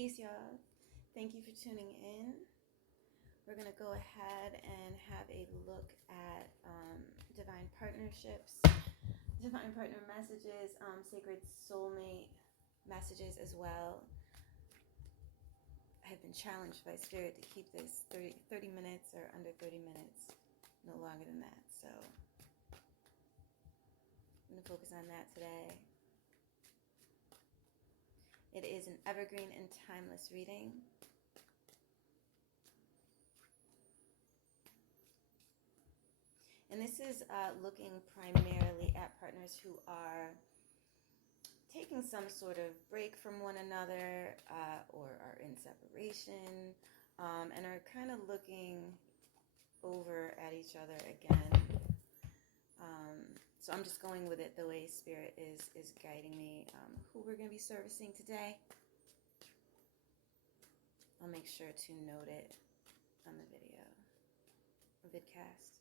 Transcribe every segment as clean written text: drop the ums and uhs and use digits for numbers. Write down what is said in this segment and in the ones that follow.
Peace, y'all. Thank you for tuning in. We're going to go ahead and have a look at divine partnerships, divine partner messages, sacred soulmate messages as well. I have been challenged by Spirit to keep this 30 minutes or under 30 minutes, no longer than that. So I'm going to focus on that today. It is an evergreen and timeless reading. And this is looking primarily at partners who are taking some sort of break from one another or are in separation and are kind of looking over at each other again. So I'm just going with it the way Spirit is guiding me. Who we're going to be servicing today, I'll make sure to note it on the video, vidcast.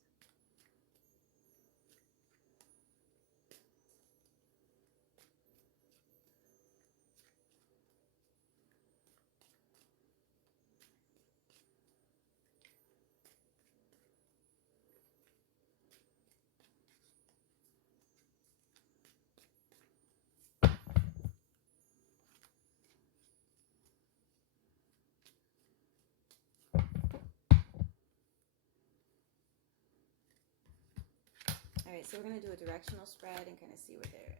All right, so we're going to do a directional spread and kind of see where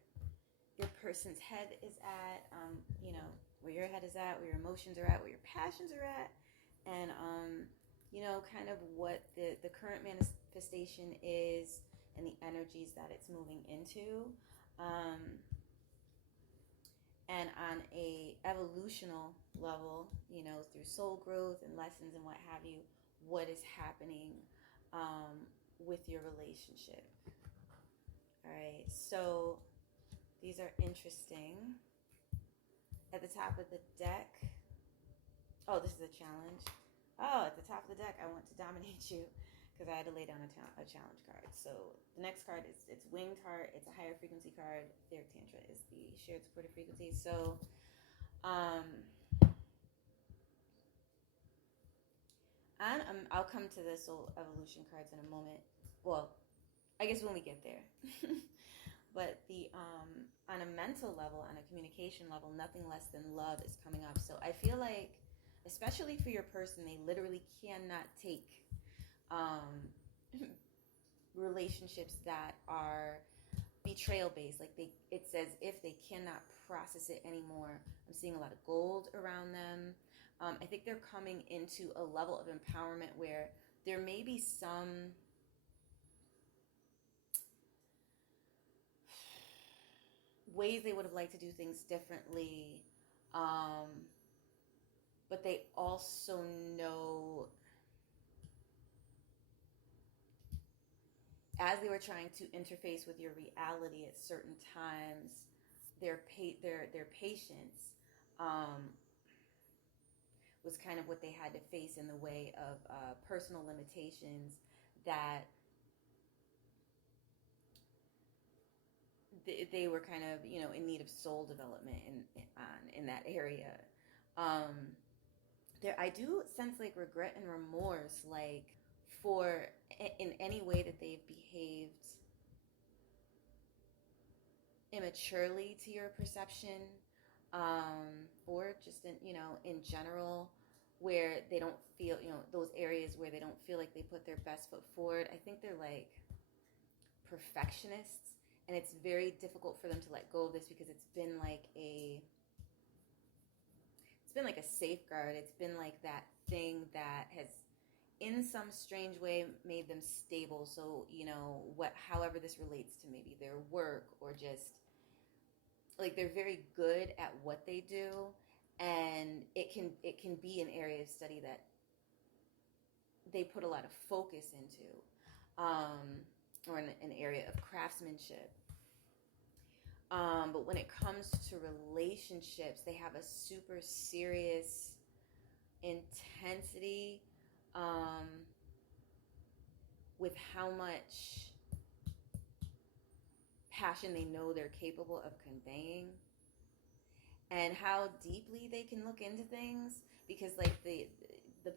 your person's head is at, where your head is at, where your emotions are at, where your passions are at, and, kind of what the current manifestation is and the energies that it's moving into. And on a evolutional level, through soul growth and lessons and what have you, what is happening with your relationship. All right, so these are interesting. At the top of the deck, this is a challenge. At the top of the deck, I want to dominate you because I had to lay down a challenge card. So the next card is it's Winged Heart. It's a higher frequency card. Etheric Tantra is the shared supportive frequency. So I'll come to the soul evolution cards in a moment. Well, I guess when we get there. But the on a mental level, on a communication level, nothing less than love is coming up. So I feel like, especially for your person, they literally cannot take relationships that are betrayal based. Like it's as if they cannot process it anymore. I'm seeing a lot of gold around them. I think they're coming into a level of empowerment where there may be some ways they would have liked to do things differently, but they also know, as they were trying to interface with your reality at certain times, their patience was kind of what they had to face in the way of personal limitations that they were kind of, in need of soul development in that area. I do sense like regret and remorse, like for in any way that they've behaved immaturely to your perception, or just in general, where they don't feel, those areas where they don't feel like they put their best foot forward. I think they're like perfectionists. And it's very difficult for them to let go of this because it's been like a safeguard. It's been like that thing that has, in some strange way, made them stable. So, however this relates to maybe their work or just like they're very good at what they do, and it can be an area of study that they put a lot of focus into. Or an area of craftsmanship. But when it comes to relationships, they have a super serious intensity with how much passion they know they're capable of conveying. and how deeply they can look into things, because like the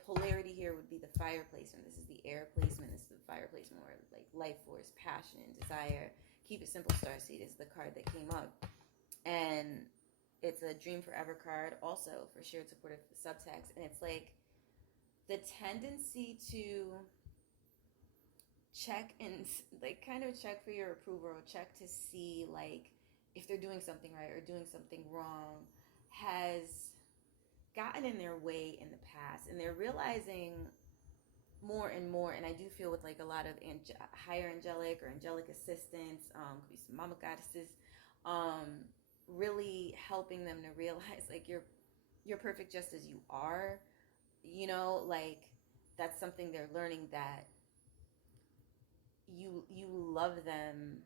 polarity here would be the fire placement. This is the air placement. This is the fire placement, where like life force, passion, desire. Keep it simple, starseed is the card that came up, and it's a dream forever card also for shared supportive subtext. And it's like the tendency to check and like kind of check for your approval, or check to see like if they're doing something right or doing something wrong, has gotten in their way in the past, and they're realizing more and more. And I do feel with like a lot of higher angelic or angelic assistants, could be some mama goddesses, really helping them to realize like you're perfect just as you are, you know, like that's something they're learning, that you love them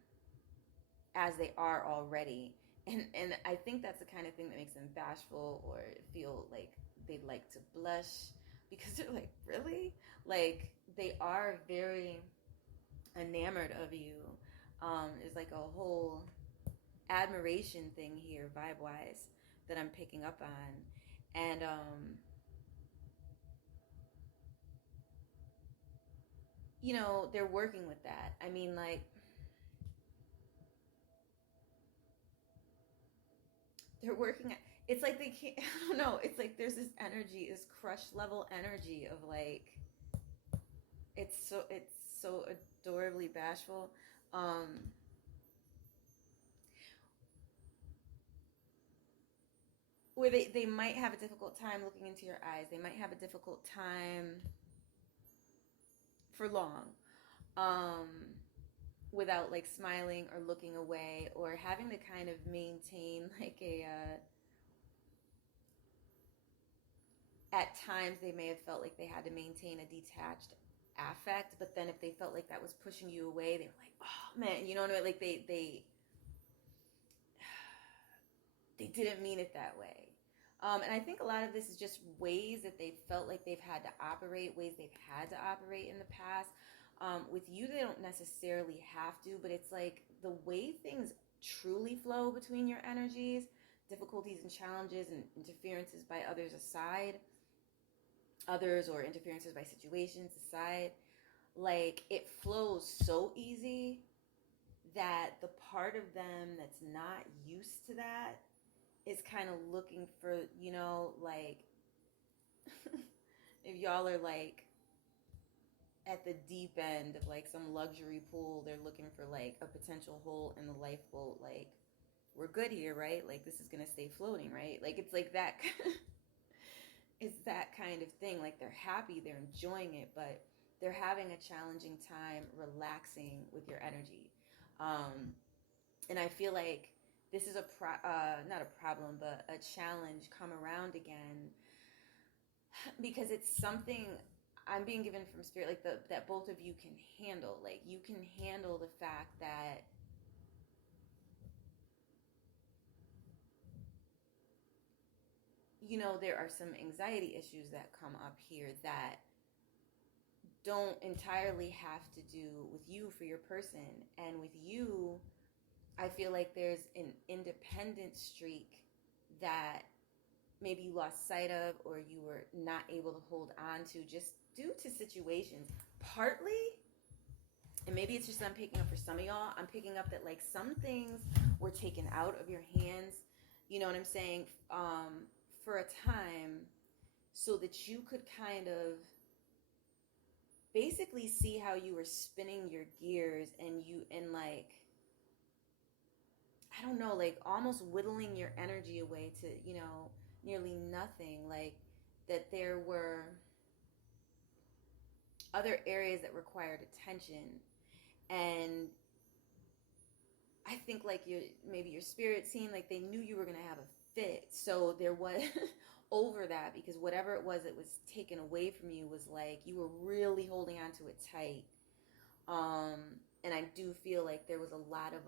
as they are already. And I think that's the kind of thing that makes them bashful or feel like they'd like to blush, because they're like, really? Like they are very enamored of you. There's like a whole admiration thing here, vibe wise, that I'm picking up on. And you know, they're working with that. I mean, like, they're working at, it's like they can't, I don't know, it's like there's this energy, this crush level energy of like, it's so adorably bashful. um where they might have a difficult time looking into your eyes, they might have a difficult time for long, um without like smiling or looking away, or having to kind of maintain like a at times they may have felt like they had to maintain a detached affect, but then if they felt like that was pushing you away, they were like, oh man, you know what I mean? Like they didn't mean it that way. And I think a lot of this is just ways that they felt like they've had to operate, ways they've had to operate in the past. With you, they don't necessarily have to, but it's like the way things truly flow between your energies, difficulties and challenges and interferences by others aside, others or interferences by situations aside, like it flows so easy that the part of them that's not used to that is kind of looking for, you know, like if y'all are like at the deep end of like some luxury pool, they're looking for like a potential hole in the lifeboat, like we're good here, right? Like this is gonna stay floating, right? Like it's like that. It's that kind of thing. Like they're happy, they're enjoying it, but they're having a challenging time relaxing with your energy. And I feel like this is not a problem, but a challenge come around again, because it's something I'm being given from spirit, like that both of you can handle. Like you can handle the fact that you know there are some anxiety issues that come up here that don't entirely have to do with you for your person. And with you, I feel like there's an independent streak that maybe you lost sight of, or you were not able to hold on to just due to situations. Partly, and maybe it's just I'm picking up for some of y'all, I'm picking up that like some things were taken out of your hands, you know what I'm saying, for a time, so that you could kind of basically see how you were spinning your gears, and like I don't know, like almost whittling your energy away to, you know, nearly nothing. Like that there were other areas that required attention. And I think like maybe your spirit team, like they knew you were going to have a fit. So there was over that, because whatever it was that was taken away from you was like you were really holding on to it tight. Um, and I do feel like there was a lot of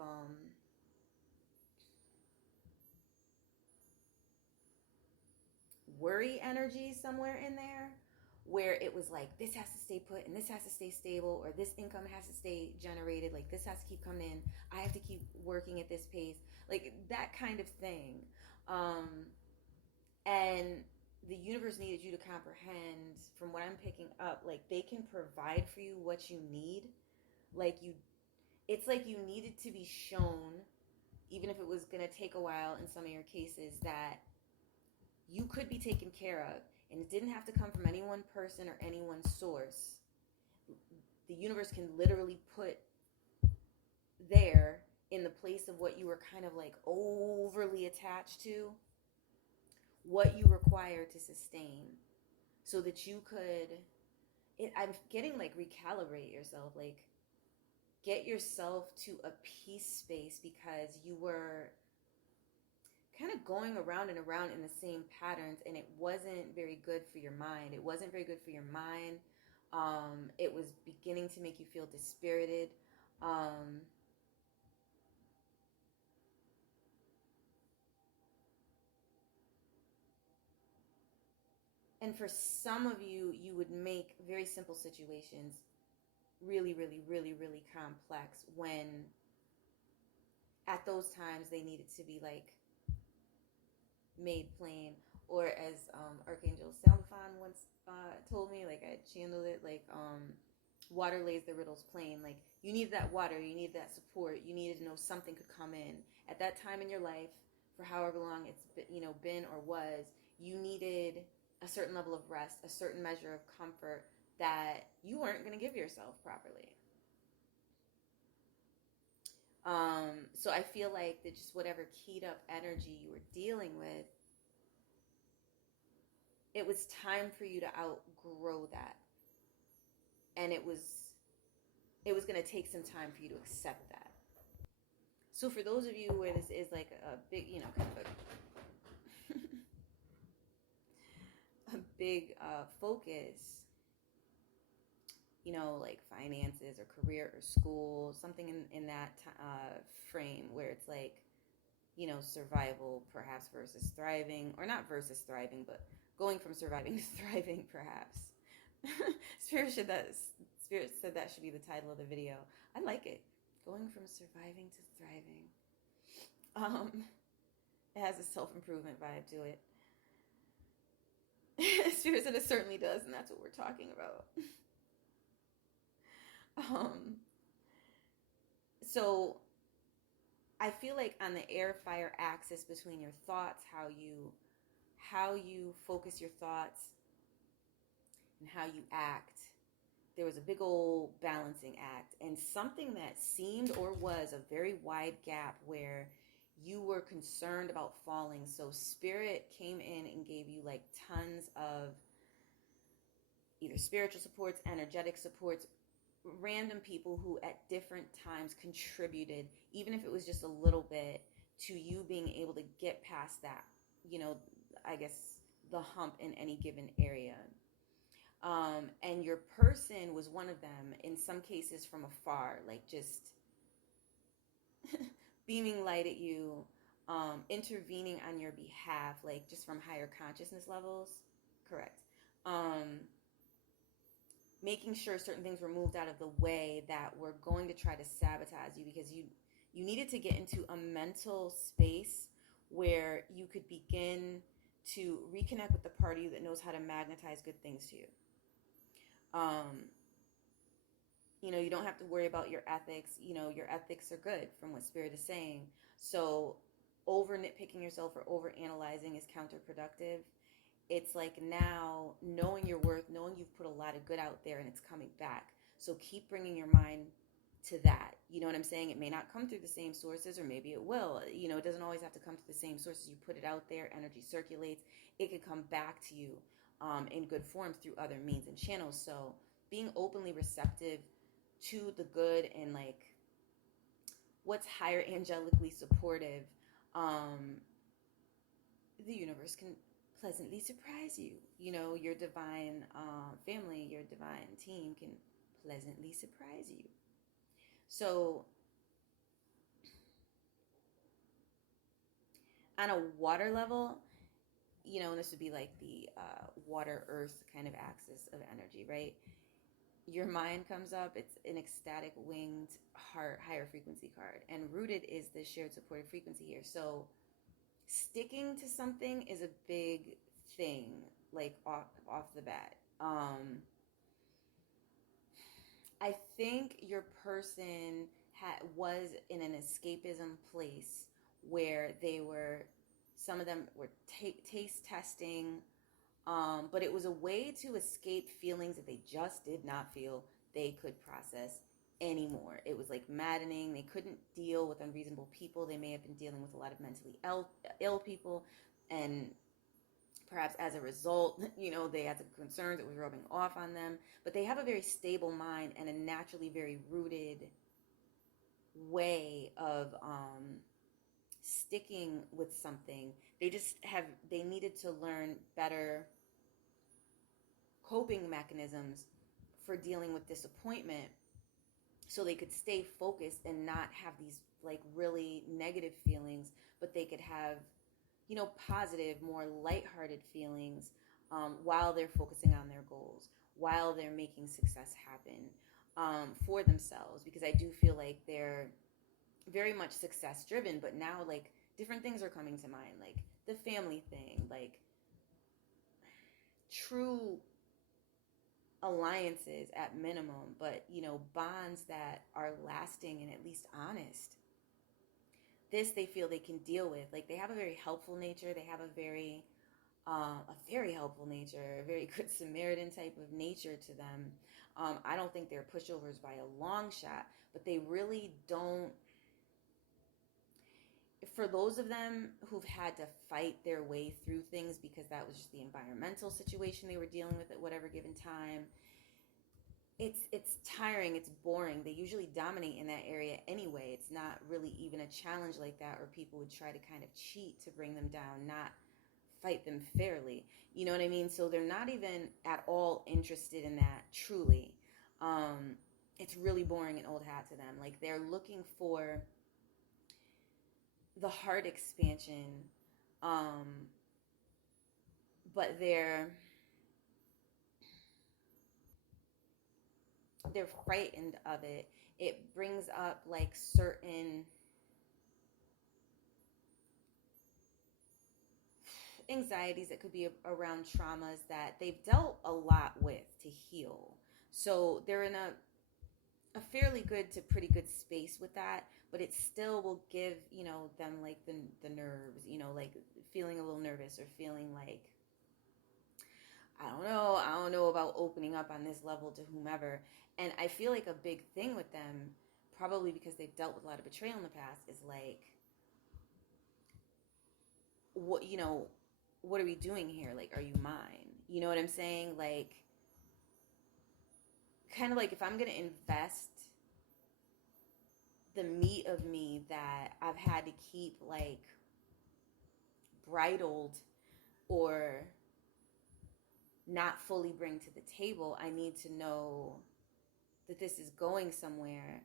worry energy somewhere in there, where it was like this has to stay put and this has to stay stable, or this income has to stay generated, like this has to keep coming in, I have to keep working at this pace, like that kind of thing. Um, and the universe needed you to comprehend, from what I'm picking up, like they can provide for you what you need. Like you, it's like you needed to be shown, even if it was going to take a while in some of your cases, that you could be taken care of. And it didn't have to come from any one person or any one source. The universe can literally put there in the place of what you were kind of like overly attached to, what you require to sustain, so that you could, I'm getting like recalibrate yourself, like get yourself to a peace space, because you were kind of going around and around in the same patterns, and it wasn't very good for your mind. It wasn't very good for your mind. It was beginning to make you feel dispirited. Um, and for some of you, you would make very simple situations really, really, really, really complex, when at those times they needed to be like made plain. Or as Archangel Soundfon once told me, like I channeled it, like water lays the riddles plain. Like you need that water, you need that support, you needed to know something could come in at that time in your life, for however long it's been or was. You needed a certain level of rest, a certain measure of comfort that you weren't going to give yourself properly. So I feel like that just whatever keyed up energy you were dealing with, it was time for you to outgrow that. And it was going to take some time for you to accept that. So for those of you where this is like a big, kind of a big focus, like finances or career or school, something in that frame, where it's like, survival perhaps versus thriving, or not versus thriving, but going from surviving to thriving perhaps. Spirit said that should be the title of the video. I like it. Going from surviving to thriving. It has a self-improvement vibe to it. Spirit said it certainly does, and that's what we're talking about. So I feel like on the air fire axis between your thoughts, how you focus your thoughts and how you act, there was a big old balancing act, and something that seemed or was a very wide gap where you were concerned about falling. So Spirit came in and gave you like tons of either spiritual supports, energetic supports, random people who at different times contributed, even if it was just a little bit, to you being able to get past that, I guess the hump in any given area. And your person was one of them, in some cases from afar, like just beaming light at you, intervening on your behalf, like just from higher consciousness levels. Correct. Making sure certain things were moved out of the way that were going to try to sabotage you, because you needed to get into a mental space where you could begin to reconnect with the part of you that knows how to magnetize good things to you. You don't have to worry about your ethics. Your ethics are good from what Spirit is saying. So over nitpicking yourself or over analyzing is counterproductive. It's like now knowing your worth, knowing you've put a lot of good out there and it's coming back. So keep bringing your mind to that. You know what I'm saying? It may not come through the same sources, or maybe it will. It doesn't always have to come to the same sources. You put it out there, energy circulates. It could come back to you in good forms through other means and channels. So being openly receptive to the good and like what's higher angelically supportive, the universe can pleasantly surprise you. Your divine family, your divine team can pleasantly surprise you. So on a water level, and this would be like the water earth kind of axis of energy, right? Your mind comes up. It's an ecstatic winged heart higher frequency card, and rooted is the shared supported frequency here. So sticking to something is a big thing, like off the bat. I think your person was in an escapism place where they were, some of them were taste testing, but it was a way to escape feelings that they just did not feel they could process anymore. It was like maddening. They couldn't deal with unreasonable people. They may have been dealing with a lot of mentally ill people, and perhaps as a result, they had some concerns that was rubbing off on them. But they have a very stable mind and a naturally very rooted way of sticking with something. They needed to learn better coping mechanisms for dealing with disappointment so they could stay focused and not have these like really negative feelings, but they could have, positive, more lighthearted feelings while they're focusing on their goals, while they're making success happen for themselves. Because I do feel like they're very much success driven, but now like different things are coming to mind, like the family thing, like true alliances at minimum, but bonds that are lasting and at least honest. This they feel they can deal with. Like they have a very helpful nature. They have a very helpful nature, a very good Samaritan type of nature to them. I don't think they're pushovers by a long shot, but they really don't. For those of them who've had to fight their way through things because that was just the environmental situation they were dealing with at whatever given time, it's tiring, it's boring. They usually dominate in that area anyway. It's not really even a challenge like that, or people would try to kind of cheat to bring them down, not fight them fairly. You know what I mean? So they're not even at all interested in that truly. It's really boring and old hat to them. Like they're looking for the heart expansion, but they're frightened of it. It brings up like certain anxieties that could be around traumas that they've dealt a lot with to heal. So they're in a fairly good to pretty good space with that, but it still will give, them like the nerves, like feeling a little nervous or feeling like, I don't know about opening up on this level to whomever. And I feel like a big thing with them, probably because they've dealt with a lot of betrayal in the past, is like, what are we doing here? Like, are you mine? You know what I'm saying? Like, kind of like if I'm going to invest the meat of me that I've had to keep like bridled or not fully bring to the table, I need to know that this is going somewhere.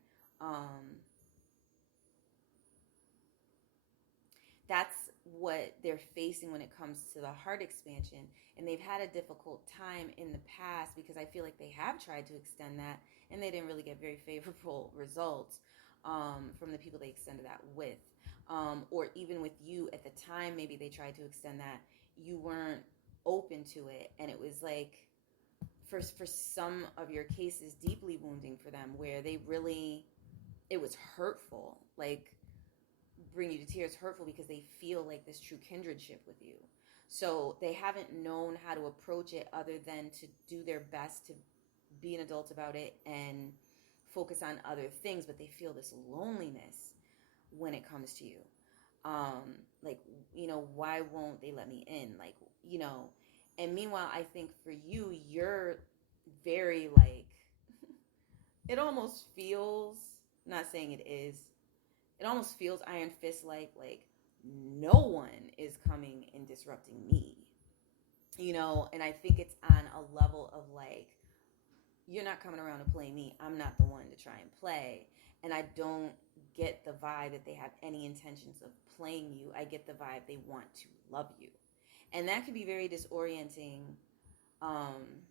That's what they're facing when it comes to the heart expansion. And they've had a difficult time in the past because I feel like they have tried to extend that and they didn't really get very favorable results from the people they extended that with. Or even with you at the time, maybe they tried to extend that. You weren't open to it. And it was like, for some of your cases, deeply wounding for them, where it was hurtful. Like, bring you to tears, hurtful because they feel like this true kindredship with you. So they haven't known how to approach it other than to do their best to be an adult about it and focus on other things, but they feel this loneliness when it comes to you. Like, why won't they let me in? Like, and meanwhile, I think for you, you're very like, it almost feels, I'm not saying it is, it almost feels Iron Fist like no one is coming and disrupting me, and I think it's on a level of like, you're not coming around to play me, I'm not the one to try and play. And I don't get the vibe that they have any intentions of playing you. I get the vibe they want to love you, and that can be very disorienting. um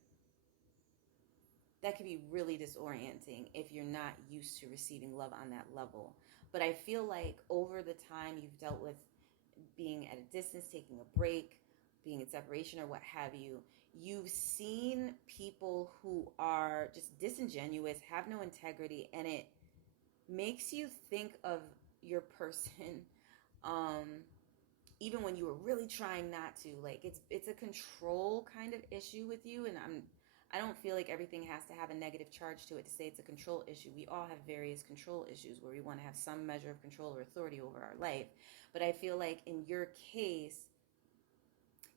that can be really disorienting if you're not used to receiving love on that level. But I feel like over the time you've dealt with being at a distance, taking a break, being in separation or what have you, you've seen people who are just disingenuous, have no integrity, and it makes you think of your person even when you were really trying not to. Like it's a control kind of issue with you, and I don't feel like everything has to have a negative charge to it to say it's a control issue. We all have various control issues where we want to have some measure of control or authority over our life. But I feel like in your case,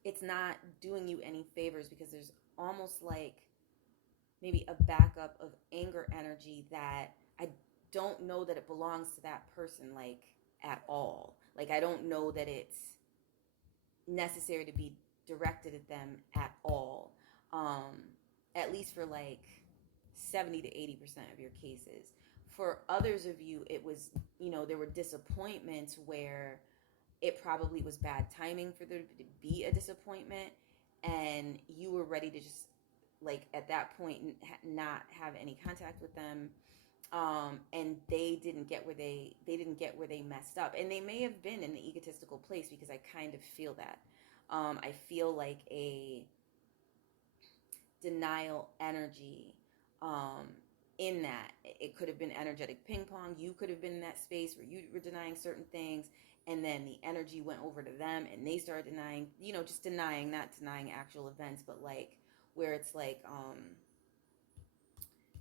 it's not doing you any favors because there's almost like maybe a backup of anger energy that I don't know that it belongs to that person, like, at all. Like, I don't know that it's necessary to be directed at them at all. At least for like 70 to 80% of your cases. For others of you, it was, there were disappointments where it probably was bad timing for there to be a disappointment, and you were ready to just, like, at that point not have any contact with them, and they didn't get where they messed up, and they may have been in an egotistical place, because I kind of feel that. I feel like a denial energy in that. It could have been energetic ping pong. You could have been in that space where you were denying certain things, and then the energy went over to them and they started denying, just denying, not denying actual events, but like where it's like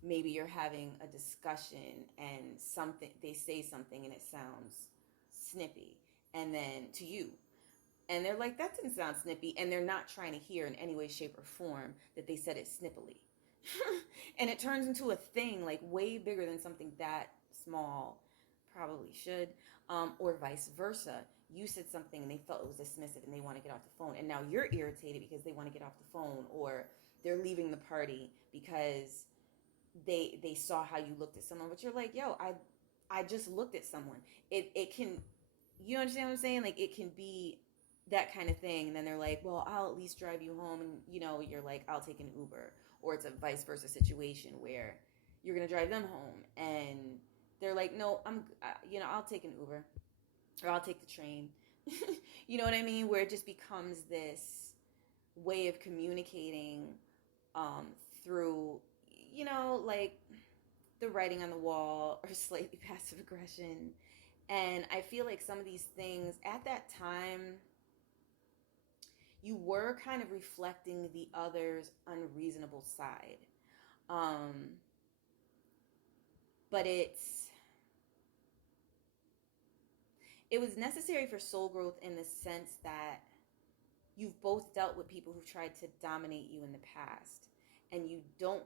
maybe you're having a discussion and they say something and it sounds snippy, and then to you, and they're like, that didn't sound snippy, and they're not trying to hear in any way, shape, or form that they said it snippily. And it turns into a thing like way bigger than something that small probably should, or vice versa. You said something and they felt it was dismissive and they want to get off the phone, and now you're irritated because they want to get off the phone, or they're leaving the party because they saw how you looked at someone, but you're like, yo, I just looked at someone. It can, you understand what I'm saying? Like, it can be that kind of thing, and then they're like, well, I'll at least drive you home, and you're like, I'll take an Uber. Or it's a vice versa situation where you're gonna drive them home and they're like, no, I'll take an Uber, or I'll take the train. You know what I mean? Where it just becomes this way of communicating through, like the writing on the wall or slightly passive aggression. And I feel like some of these things at that time, you were kind of reflecting the other's unreasonable side. But it was necessary for soul growth in the sense that you've both dealt with people who've tried to dominate you in the past, and you don't,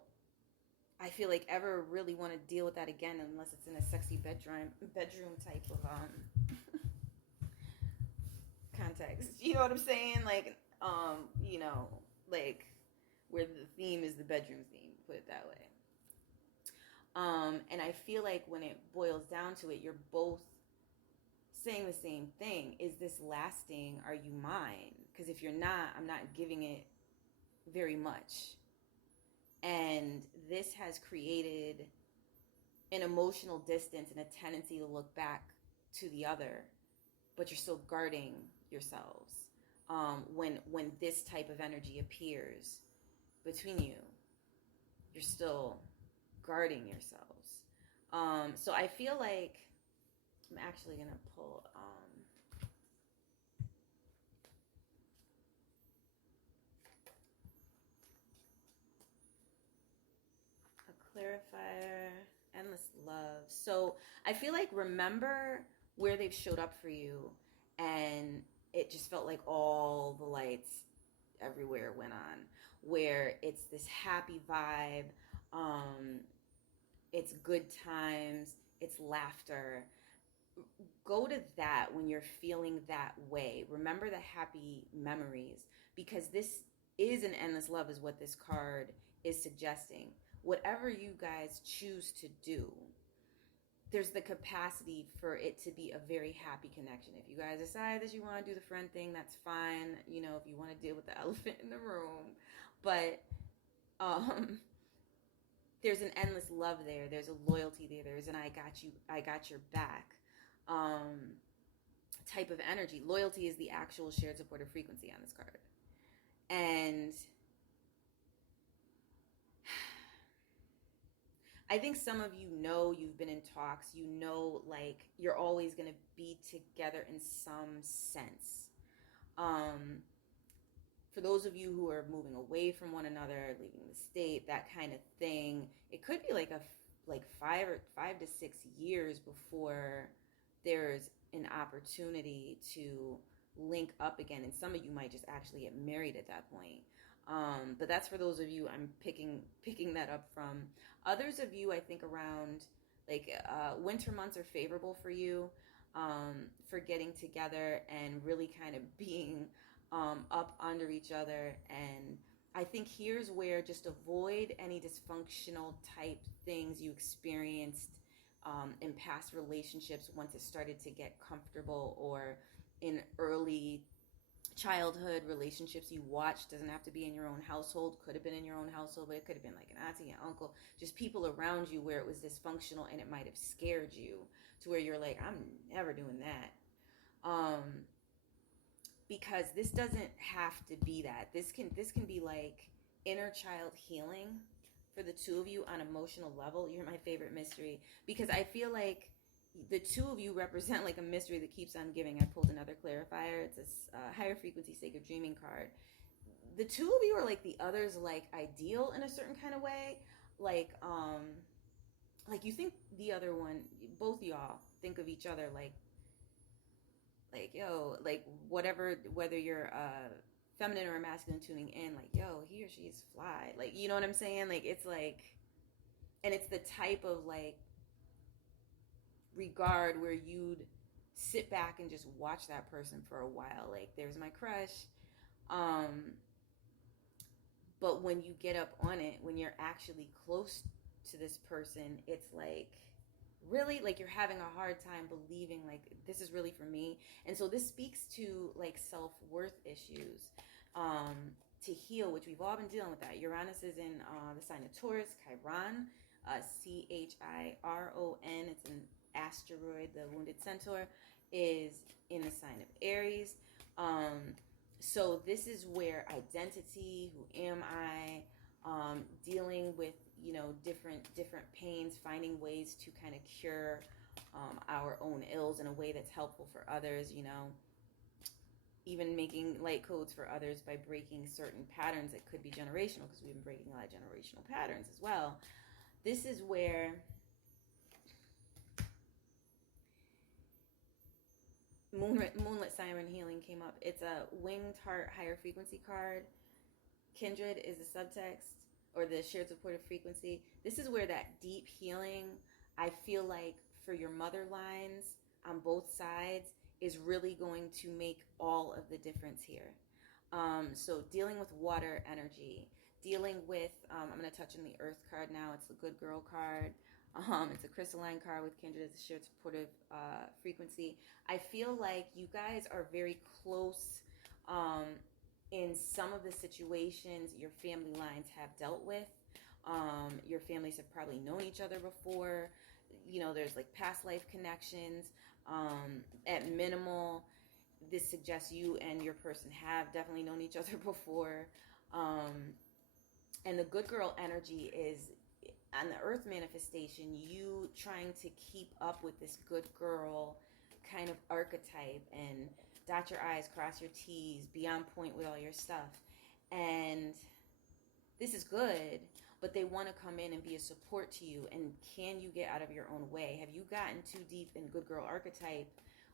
I feel like, ever really want to deal with that again unless it's in a sexy bedroom type of context. You know what I'm saying? Like, like where the theme is the bedroom theme, put it that way. And I feel like when it boils down to it, you're both saying the same thing. Is this lasting? Are you mine? Because if you're not, I'm not giving it very much. And this has created an emotional distance and a tendency to look back to the other, but you're still guarding yourselves. When this type of energy appears between you, you're still guarding yourselves. So I feel like I'm actually going to pull a clarifier, endless love. So I feel like, remember where they've showed up for you and it just felt like all the lights everywhere went on, where it's this happy vibe, it's good times, it's laughter. Go to that when you're feeling that way. Remember the happy memories, because this is an endless love, is what this card is suggesting. Whatever you guys choose to do, there's the capacity for it to be a very happy connection. If you guys decide that you want to do the friend thing, that's fine. If you want to deal with the elephant in the room. But there's an endless love there. There's a loyalty there. There's an I got you, I got your back type of energy. Loyalty is the actual shared supportive frequency on this card. And I think some of you know, you've been in talks, you know, like you're always going to be together in some sense. For those of you who are moving away from one another, leaving the state, that kind of thing, it could be like 5 to 6 years before there's an opportunity to link up again, and some of you might just actually get married at that point. But that's for those of you I'm picking that up from. Others of you, I think around like winter months are favorable for you, for getting together and really kind of being up under each other. And I think here's where just avoid any dysfunctional type things you experienced in past relationships once it started to get comfortable, or in early childhood relationships you watched. Doesn't have to be in your own household, could have been in your own household, but it could have been like an auntie, an uncle, just people around you where it was dysfunctional, and it might have scared you to where you're like, I'm never doing that. Because this doesn't have to be that. This can be like inner child healing for the two of you on emotional level. You're my favorite mystery, because I feel like the two of you represent like a mystery that keeps on giving. I pulled another clarifier. It's a higher frequency sacred dreaming card. The two of you are like the other's like ideal in a certain kind of way. Like you think the other one, both y'all think of each other like yo, like whatever, whether you're feminine or masculine tuning in, like yo, he or she is fly. Like, you know what I'm saying? Like, it's like, and it's the type of like regard where you'd sit back and just watch that person for a while. Like, there's my crush. But when you get up on it, when you're actually close to this person, it's like really like you're having a hard time believing like this is really for me. And so this speaks to like self-worth issues, to heal, which we've all been dealing with that. Uranus is in the sign of Taurus. Chiron, Chiron, it's an asteroid. The wounded centaur is in the sign of Aries. So this is where identity, who am I, dealing with, you know, different pains, finding ways to kind of cure our own ills in a way that's helpful for others, you know, even making light codes for others by breaking certain patterns that could be generational, because we've been breaking a lot of generational patterns as well. This is where Moonlit Siren Healing came up. It's a winged heart higher frequency card. Kindred is the subtext, or the shared supportive frequency. This is where that deep healing, I feel like for your mother lines on both sides, is really going to make all of the difference here. So dealing with water energy, dealing with, I'm going to touch on the earth card now. It's the good girl card. It's a crystalline card with Kindred as a shared supportive frequency. I feel like you guys are very close in some of the situations your family lines have dealt with. Your families have probably known each other before. You know, there's like past life connections. At minimal, this suggests you and your person have definitely known each other before. And the good girl energy is on the earth manifestation, you trying to keep up with this good girl kind of archetype and dot your I's, cross your T's, be on point with all your stuff. And this is good, but they want to come in and be a support to you. And can you get out of your own way? Have you gotten too deep in good girl archetype,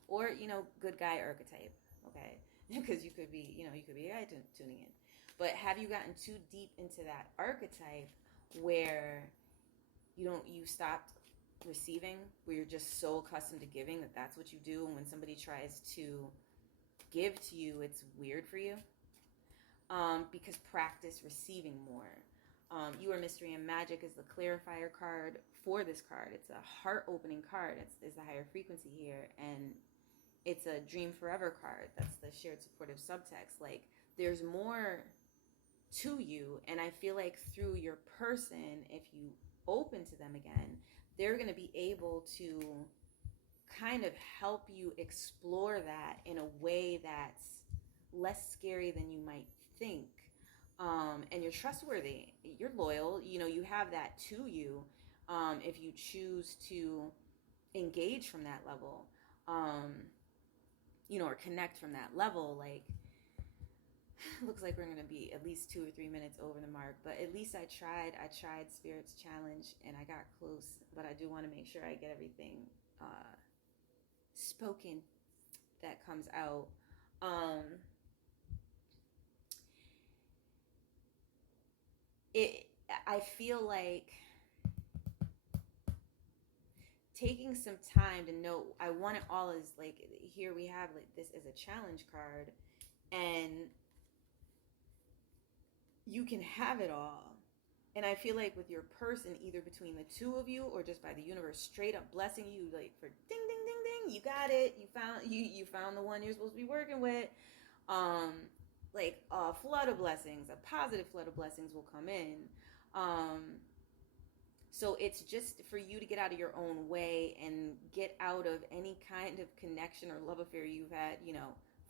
or, you know, good guy archetype? Okay, because you could be a guy tuning in. But have you gotten too deep into that archetype where you stopped receiving, where you're just so accustomed to giving that that's what you do, and when somebody tries to give to you, it's weird for you? Because practice receiving more. You Are Mystery and Magic is the clarifier card for this card. It's a heart-opening card. It's the higher frequency here, and it's a Dream Forever card. That's the shared supportive subtext. Like, there's more to you, and I feel like through your person, if you open to them again, they're going to be able to kind of help you explore that in a way that's less scary than you might think. And you're trustworthy, you're loyal, you have that to you, if you choose to engage from that level, or connect from that level. Like, looks like we're going to be at least 2 or 3 minutes over the mark, but at least I tried Spirit's challenge and I got close, but I do want to make sure I get everything spoken that comes out. I feel like taking some time to know, I want it all as like, here we have like this as a challenge card, and you can have it all. And I feel like with your person, either between the two of you or just by the universe straight up blessing you, like, for ding ding ding ding, you got it, you found the one you're supposed to be working with. Like a flood of blessings, a positive flood of blessings will come in. So it's just for you to get out of your own way and get out of any kind of connection or love affair you've had,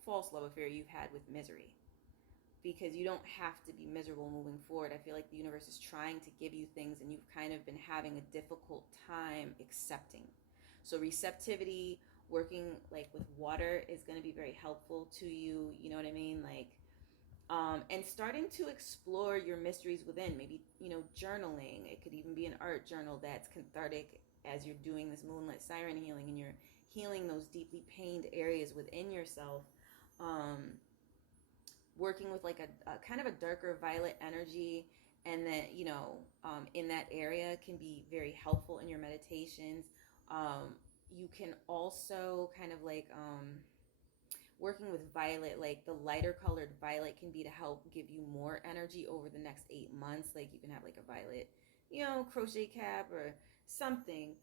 false love affair you've had with misery. Because you don't have to be miserable moving forward. I feel like the universe is trying to give you things and you've kind of been having a difficult time accepting. So receptivity, working like with water is going to be very helpful to you. You know what I mean? Like, and starting to explore your mysteries within. Maybe, journaling. It could even be an art journal that's cathartic as you're doing this moonlit siren healing and you're healing those deeply pained areas within yourself. Working with like a kind of a darker violet energy, and that in that area can be very helpful in your meditations. You can also kind of like working with violet, like the lighter colored violet can be to help give you more energy over the next 8 months. Like you can have like a violet crochet cap or something,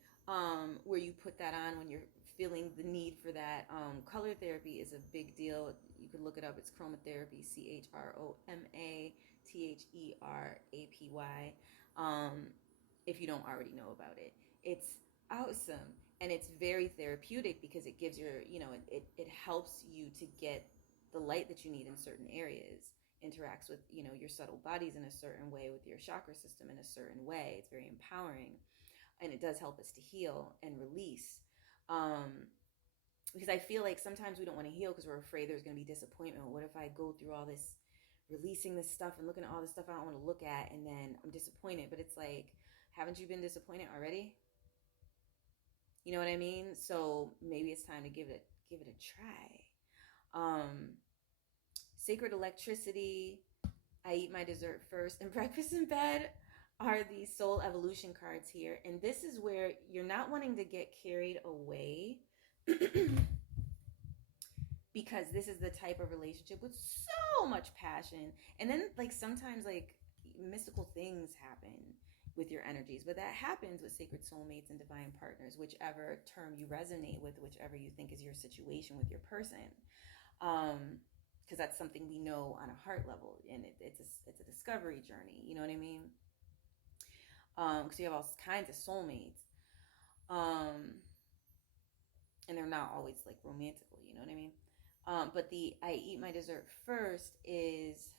where you put that on when you're feeling the need for that. Color therapy is a big deal. You can look it up. It's chromatherapy, CHROMATHERAPY. If you don't already know about it, it's awesome, and it's very therapeutic because it gives it helps you to get the light that you need in certain areas. Interacts with your subtle bodies in a certain way, with your chakra system in a certain way. It's very empowering, and it does help us to heal and release. Because I feel like sometimes we don't want to heal because we're afraid there's going to be disappointment. What if I go through all this releasing this stuff and looking at all this stuff I don't want to look at, and then I'm disappointed? But it's like, haven't you been disappointed already? You know what I mean? So maybe it's time to give it a try. Sacred electricity, I eat my dessert first, and breakfast in bed are the soul evolution cards here. And this is where you're not wanting to get carried away because this is the type of relationship with so much passion. And then like sometimes like mystical things happen with your energies, but that happens with sacred soulmates and divine partners, whichever term you resonate with, whichever you think is your situation with your person. Because that's something we know on a heart level, and it's a discovery journey. You know what I mean? Because you have all kinds of soulmates, and they're not always like romantical. You know what I mean? But the I eat my dessert first is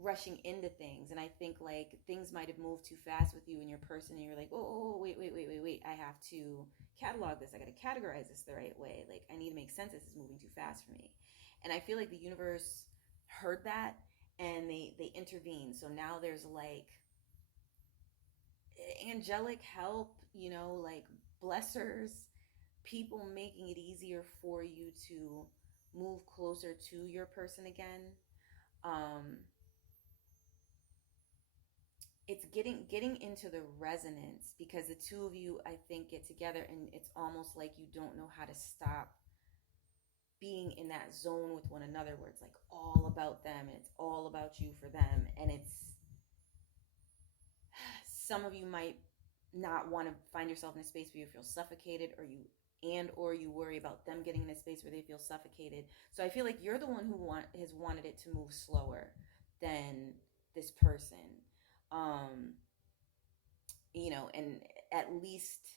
rushing into things, and I think like things might have moved too fast with you and your person, and you're like, oh, wait, I have to catalog this. I got to categorize this the right way. Like, I need to make sense. This is moving too fast for me. And I feel like the universe heard that, and they intervened. So now there's like angelic help, like blessers, people making it easier for you to move closer to your person again. It's getting into the resonance, because the two of you, I think, get together, and it's almost like you don't know how to stop being in that zone with one another, where it's like all about them and it's all about you for them. And it's, some of you might not want to find yourself in a space where you feel suffocated, or you worry about them getting in a space where they feel suffocated. So I feel like you're the one who has wanted it to move slower than this person. And at least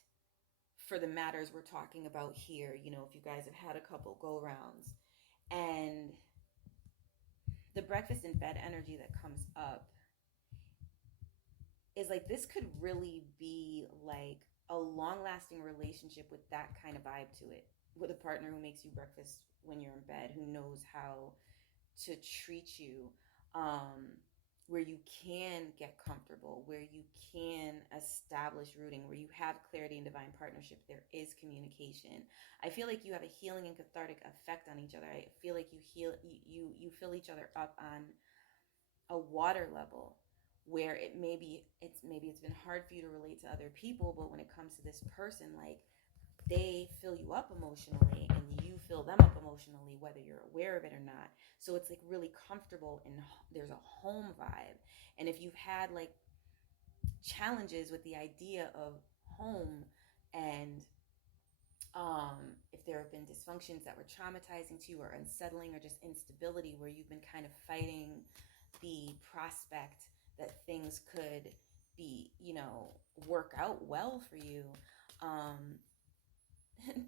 for the matters we're talking about here, you know, if you guys have had a couple go rounds, and the breakfast in bed energy that comes up is like this could really be like a long lasting relationship with that kind of vibe to it, with a partner who makes you breakfast when you're in bed, who knows how to treat you, where you can get comfortable, where you can establish rooting, where you have clarity and divine partnership. There is communication. I feel like you have a healing and cathartic effect on each other. I feel like you fill each other up on a water level, where it's been hard for you to relate to other people, but when it comes to this person, like, they fill you up emotionally and you fill them up emotionally, whether you're aware of it or not. So it's like really comfortable, and there's a home vibe. And if you've had like challenges with the idea of home, and if there have been dysfunctions that were traumatizing to you, or unsettling, or just instability, where you've been kind of fighting the prospect that things could be, you know, work out well for you,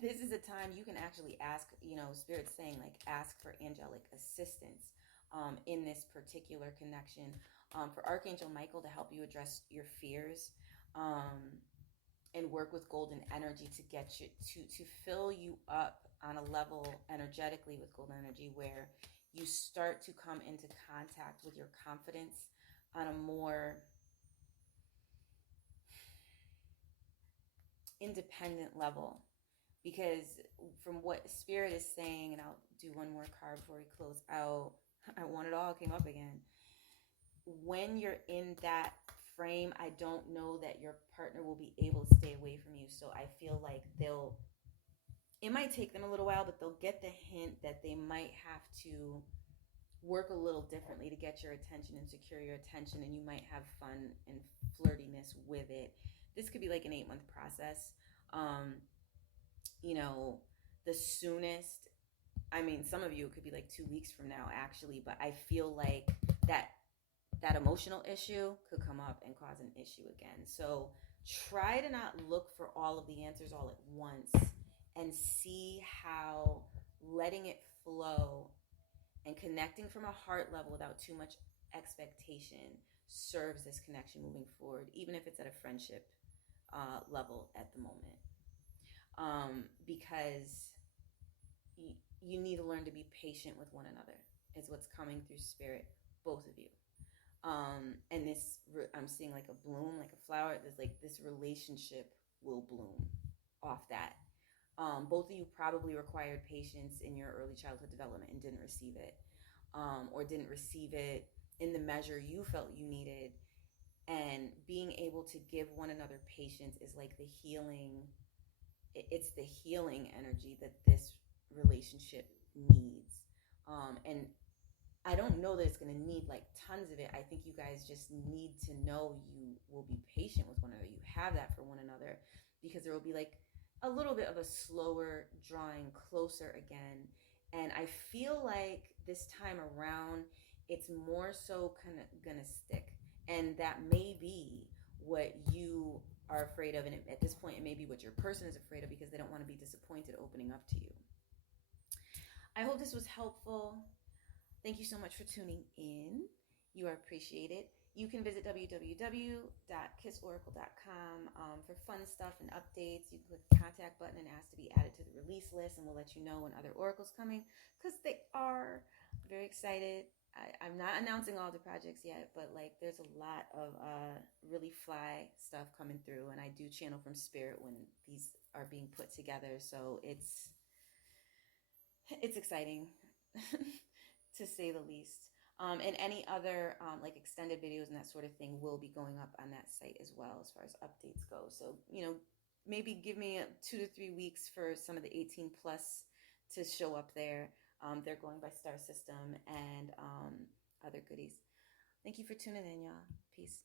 this is a time you can actually ask, you know, Spirit's saying, like, ask for angelic assistance in this particular connection, for Archangel Michael to help you address your fears, and work with golden energy to get you to fill you up on a level energetically with golden energy, where you start to come into contact with your confidence on a more independent level. Because from what Spirit is saying, and I'll do one more card before we close out, I want it all came up again. When you're in that frame, I don't know that your partner will be able to stay away from you. So I feel like it might take them a little while, but they'll get the hint that they might have to work a little differently to get your attention and secure your attention, and you might have fun and flirtiness with it. This could be like an 8-month process. You know, the soonest, I mean, some of you, it could be like 2 weeks from now, actually, but I feel like that emotional issue could come up and cause an issue again. So try to not look for all of the answers all at once, and see how letting it flow and connecting from a heart level without too much expectation serves this connection moving forward, even if it's at a friendship level at the moment. Because you need to learn to be patient with one another, is what's coming through Spirit, both of you. And this, I'm seeing like a bloom, like a flower. There's like this relationship will bloom off that. Both of you probably required patience in your early childhood development and didn't receive it, or didn't receive it in the measure you felt you needed. And being able to give one another patience is like the healing. It's the healing energy that this relationship needs. And I don't know that it's going to need like tons of it. I think you guys just need to know you will be patient with one another. You have that for one another, because there will be like a little bit of a slower drawing closer again. And I feel like this time around, it's more so kind of going to stick. And that may be what you are afraid of. And at this point, it may be what your person is afraid of, because they don't want to be disappointed opening up to you. I hope this was helpful. Thank you so much for tuning in. You are appreciated. You can visit www.kissoracle.com for fun stuff and updates. You can click the contact button and ask to be added to the release list, and we'll let you know when other oracles coming, because they are. Very excited. I'm not announcing all the projects yet, but like there's a lot of really fly stuff coming through, and I do channel from Spirit when these are being put together, so it's exciting. To say the least. And any other like extended videos and that sort of thing will be going up on that site as well, as far as updates go. So, you know, maybe give me 2 to 3 weeks for some of the 18 plus to show up there. They're going by star system and other goodies. Thank you for tuning in, y'all. Peace.